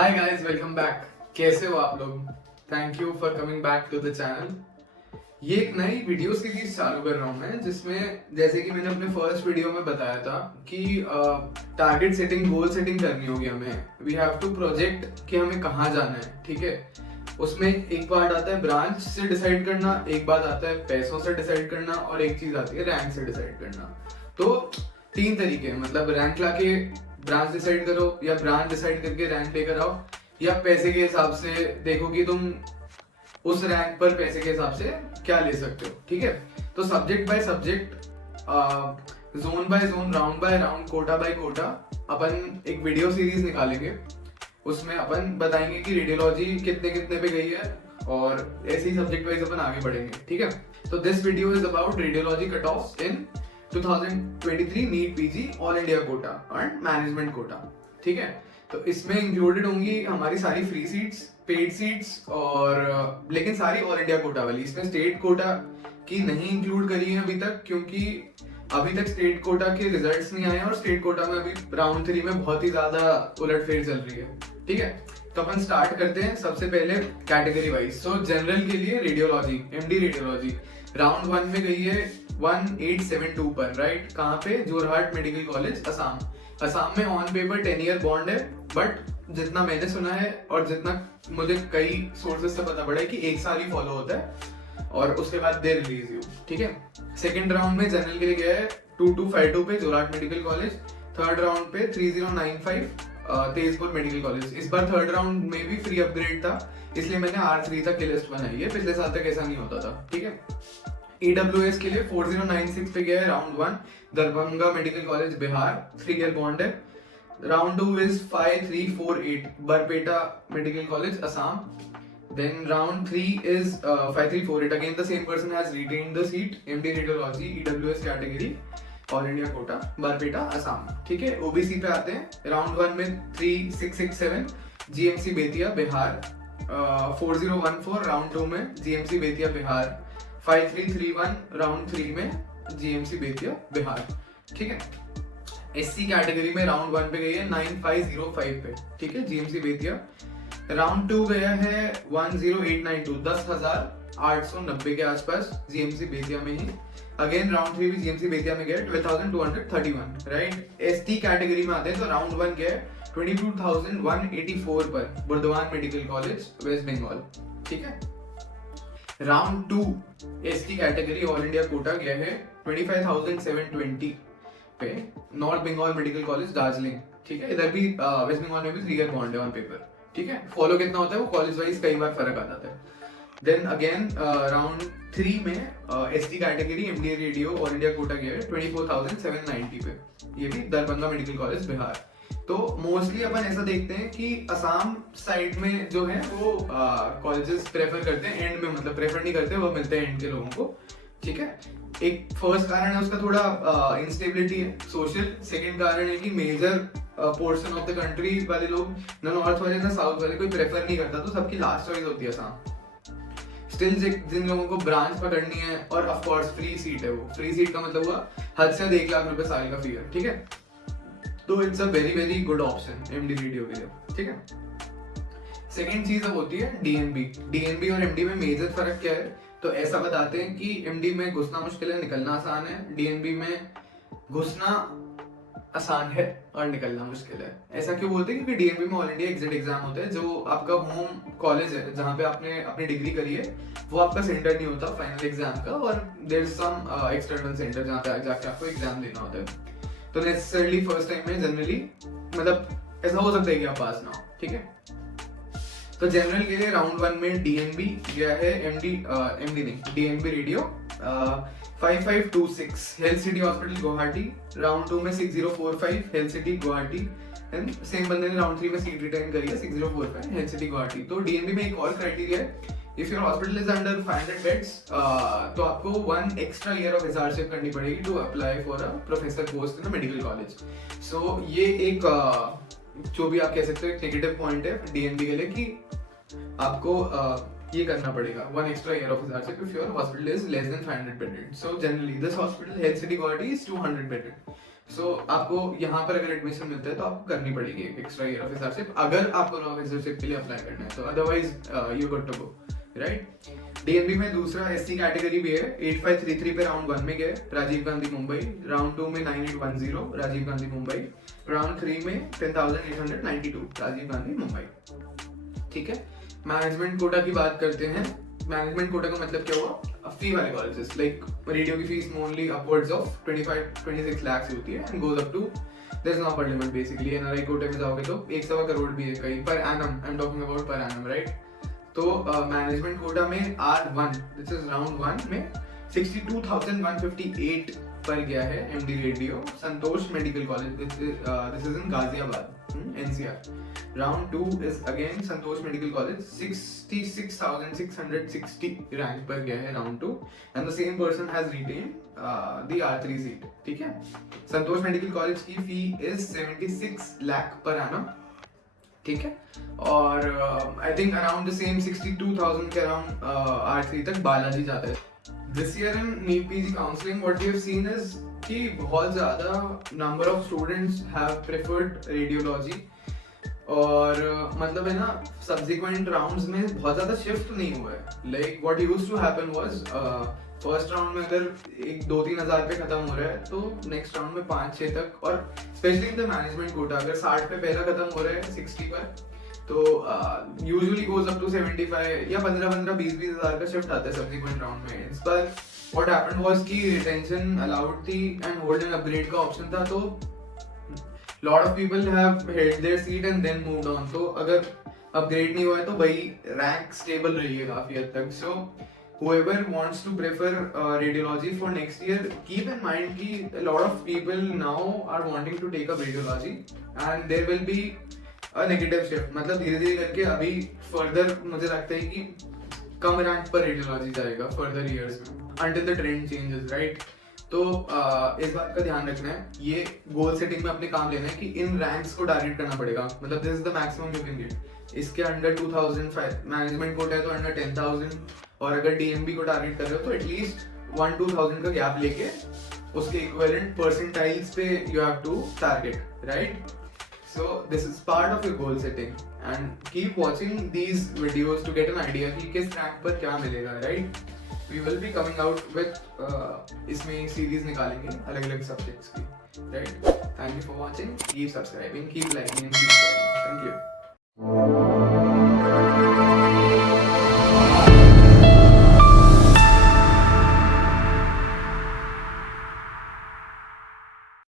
Hi guys, welcome back. कैसे हो आप लोग? Thank you for coming back to the channel. ये एक नई वीडियो सीरीज चालू कर रहा हूँ मैं, जिसमें जैसे कि मैंने अपने फर्स्ट वीडियो में बताया था कि टारगेट सेटिंग, गोल सेटिंग करनी होगी हमें। वी हैव टू प्रोजेक्ट कि हमें कहाँ जाना है, ठीक है। उसमें एक पार्ट आता है ब्रांच से डिसाइड करना, एक बात आता है पैसों से डिसाइड करना, और एक चीज आती है रैंक से डिसाइड करना। तो तीन तरीके हैं, मतलब रैंक लाके ब्रांच डिसाइड करो, या ब्रांच डिसाइड करके रैंक लेकर आओ, या पैसे के हिसाब से देखो कि तुम उस रैंक पर पैसे के हिसाब से क्या ले सकते हो, ठीक है। तो subject by subject, zone by zone, round by round, quota by quota अपन एक वीडियो सीरीज निकालेंगे। उसमें अपन बताएंगे कि रेडियोलॉजी कितने कितने पे गई है, और ऐसे ही सब्जेक्ट वाइज अपन आगे बढ़ेंगे, ठीक है। तो this video is about radiology cut off in 2023 NEET PG all India quota and management quota, ठीक है। तो इसमें इंक्लूडेड होंगी हमारी सारी फ्री सीट्स, पेड सीट्स, और लेकिन सारी ऑल इंडिया कोटा वाली। इसमें स्टेट कोटा की नहीं इंक्लूड करी है अभी तक, क्योंकि अभी तक स्टेट कोटा के रिजल्ट्स नहीं आए हैं, और स्टेट कोटा में अभी राउंड 3 में बहुत ही ज्यादा उलटफेर चल रही है, ठीक है। तो अपन स्टार्ट करते हैं सबसे पहले कैटेगरी वाइज। सो जनरल के लिए रेडियोलॉजी, एमडी रेडियोलॉजी राउंड 1 में गई है 1872 पर, राइट। कहाँ पे? Jorhat medical college, Assam. असम में ऑन पेपर 10 ईयर बॉन्ड है, बट जितना मैंने सुना है और जितना मुझे कई सोर्सेज से पता पड़ा है कि 1 साल ही फॉलो होता है, और उसके बाद दे रिलीज यू, ठीक है। सेकंड राउंड में जनरल के लिए गया है 2252 पे Jorhat medical college. Third round पे 3095 तेजपुर मेडिकल कॉलेज। इस बार थर्ड राउंड में भी फ्री अपग्रेड था, इसलिए मैंने R3 तक की लिस्ट बनाई है, पिछले साल तक ऐसा नहीं होता था, ठीक है। EWS के लिए 4096 पे गया है round 1, Darbhanga medical college Bihar, 3 year bond है। Round 2 is 5348 Barpeta medical college Assam. Then round 3 is 5348. Again, the same person has retained the seat. MD Radiology, EWS category, All India quota, Barpeta Assam, ठीक है। OBC पे आते हैं। राउंड 1 में 3667 GMC बेतिया बिहार, 4014 राउंड 2 में GMC Bettiah Bihar, 5331 round 3 में GMC Bettiah Bihar, ठीक है। SC कैटेगरी में राउंड 1 पे गई है 9505 पे, ठीक है, GMC बेतिया। राउंड 2 गया है 10892, 10,890 के आसपास, जीएमसी बेतिया में ही। अगेन राउंड 3 भी जीएमसी बेतिया में गया 12,231, राइट। एसटी कैटेगरी में आते हैं तो राउंड 1 गया 22,184 पर Burdwan Medical College West Bengal, ठीक है। Round 2 ST category all India quota गया है 25,720 पे North Bengal Medical College Darjeeling, ठीक है। इधर भी वेस्ट बंगाल में भी 3 ईयर बॉन्ड है ऑन पेपर, ठीक है। फॉलो कितना होता है वो कॉलेज वाइज कई बार फर्क आ जाता है। देन अगेन राउंड 3 में ST category MD radio all India quota गया है 24,790 पे, ये भी दरभंगा मेडिकल कॉलेज बिहार। तो मोस्टली अपन ऐसा देखते हैं कि असम साइड में जो है वो कॉलेजेस प्रेफर करते हैं एंड में, मतलब प्रेफर नहीं करते, वो मिलते हैं एंड के लोगों को, ठीक है। एक फर्स्ट कारण है उसका थोड़ा इंस्टेबिलिटी है सोशल। सेकंड कारण है कि major portion of the country वाले लोग, ना नॉर्थ वाले ना साउथ वाले, कोई प्रेफर नहीं करता, तो सबकी लास्ट चॉइस होती है असम। स्टिल जिन लोगों को ब्रांच पकड़नी है, और ऑफ कोर्स फ्री सीट है, वो फ्री सीट का मतलब हुआ हद से 1 लाख रुपए साल का फी है, ठीक है। तो it's a very very good option MD video के लिए, ठीक है। सेकेंड चीज अब होती है डीएनबी और एमडी में मेजर फर्क क्या है? तो ऐसा बताते हैं कि एमडी में घुसना मुश्किल है, निकलना आसान है। डीएनबी में घुसना आसान है और निकलना मुश्किल है। ऐसा क्यों बोलते हैं? क्योंकि डीएनबी में ऑल इंडिया एग्जिट एग्जाम होता है, जो आपका होम कॉलेज है जहाँ पे आपने अपनी डिग्री करी है, वो आपका सेंटर नहीं होता फाइनल एग्जाम का, और there is some external centre जहाँ पे जाके आपको एग्जाम देना होता है। तो नेसेसरली फर्स्ट टाइम में जनरली, मतलब ऐसा हो सकता है कि आप पास ना हो, ठीक है। तो जनरल के लिए राउंड 1 में डीएनबी गया है एमडी नहीं DNB radio 5526 health city hospital Guwahati. Round 2 में 6045 health city Guwahati, and same बंदे ने राउंड 3 में सीट रिटर्न करी है 6045 हेल्थ सिटी गुवाहाटी। तो डीएनबी में एक और क्राइटेरिया है, if your hospital is under 500 beds, तो आपको 1 एक्स्ट्रा ईयर ऑफ रिसर्च करनी पड़ेगी to apply for a professor post in medical college. So ये एक जो भी आप कह सकते हो एक नेगेटिव पॉइंट है डीएनबी के लिए, कि आपको ये करना पड़ेगा 1 extra year of research if your hospital is less than 500 bedded. So generally this hospital health city Guwahati is 200 bedded. So आपको यहाँ पर अगर एडमिशन मिलता है तो आपको करनी पड़ेगी एक एक्स्ट्रा ईयर ऑफिसरशिप, अगर आपको लॉ ऑफिसरशिप के लिए अप्लाई करना है तो, otherwise you good to go, right. DMB में दूसरा एससी कैटेगरी भी है, 8533 पे राउंड 1 में गए राजीव गांधी मुंबई, राउंड 2 में 9810 राजीव गांधी मुंबई, राउंड 3 में 10892 राजीव गांधी मुंबई, ठीक है। मैनेजमेंट कोटा की बात करते हैं। मैनेजमेंट कोटा का मतलब क्या हुआ, फी वाले कॉलेजेस, लाइक रेडियो की fees mainly upwards of 25-26 lakh होती है and goes up to, there is no upper limit basically. NRI कोटे में जाओगे तो 1.25 करोड़ भी है कहीं per annum, I am talking about per annum, right. तो मैनेजमेंट कोटा में R1 दिस इज राउंड 1 में 62,158 पर गया है MD radio Santosh medical college, this is in Ghaziabad, NCR। Round 2 is again Santosh medical college, 66,660 rank पर गया है round 2 and the same person has retain the R3 seat, ठीक है। संतोष मेडिकल कॉलेज की फी इज 76 लाख पर एनम, ठीक है। और I think around the same 62,000 के अराउंड R3 तक बालाजी जाता है। This year in NEET PG counselling what we have seen is कि बहुत ज़्यादा number of students have preferred radiology, और मतलब है ना सब्सिक्वेंट राउंड्स में बहुत ज़्यादा शिफ्ट नहीं हुआ है। Like what used to happen was first round में अगर 1-2-3 हज़ार पे खत्म हो रहा है तो नेक्स्ट राउंड में 5-6 तक, और specially in the management quota अगर 60 पे पहला खत्म हो रहा है 60 पर, तो यूजुअली गोज अप टू 75 या 15-20 हज़ार का शिफ्ट आता है सब्सिक्वेंट राउंड में। इस पर व्हाट हैपेंड वाज कि रिटेंशन अलाउड थी एंड होल्ड एंड अपग्रेड का ऑप्शन था, तो lot of people have held their seat and then moved on. तो अगर अपग्रेड नहीं हुआ है तो भाई रैंक स्टेबल रही है काफी हद तक। सो whoever wants to prefer radiology for next year, keep in mind कि a lot of people now are wanting to take up radiology and there will be a negative shift, मतलब धीरे धीरे करके अभी further मुझे लगता है कि कम रैंक पर रेडियोलॉजी जाएगा further years में until the trend changes, right? तो इस बात का ध्यान रखना है, ये गोल सेटिंग में अपने काम लेना है कि इन रैंक्स को टारगेट करना पड़ेगा, मतलब this is the maximum you can get. इसके अंडर 2005 मैनेजमेंट कोटा है तो अंडर 10,000, और अगर डीएमबी को टारगेट कर रहे हो तो एटलीस्ट 1-2,000 का गैप लेके उसके इक्विवेलेंट परसेंटाइल्स पे you have to target, right. So this is part of your goal setting and keep watching these videos to get an idea कि किस रैंक पर क्या मिलेगा, right. We will be coming out with इसमें series निकालेंगे अलग अलग subjects की, right. Thank you for watching, keep subscribing, keep liking and keep sharing, thank you.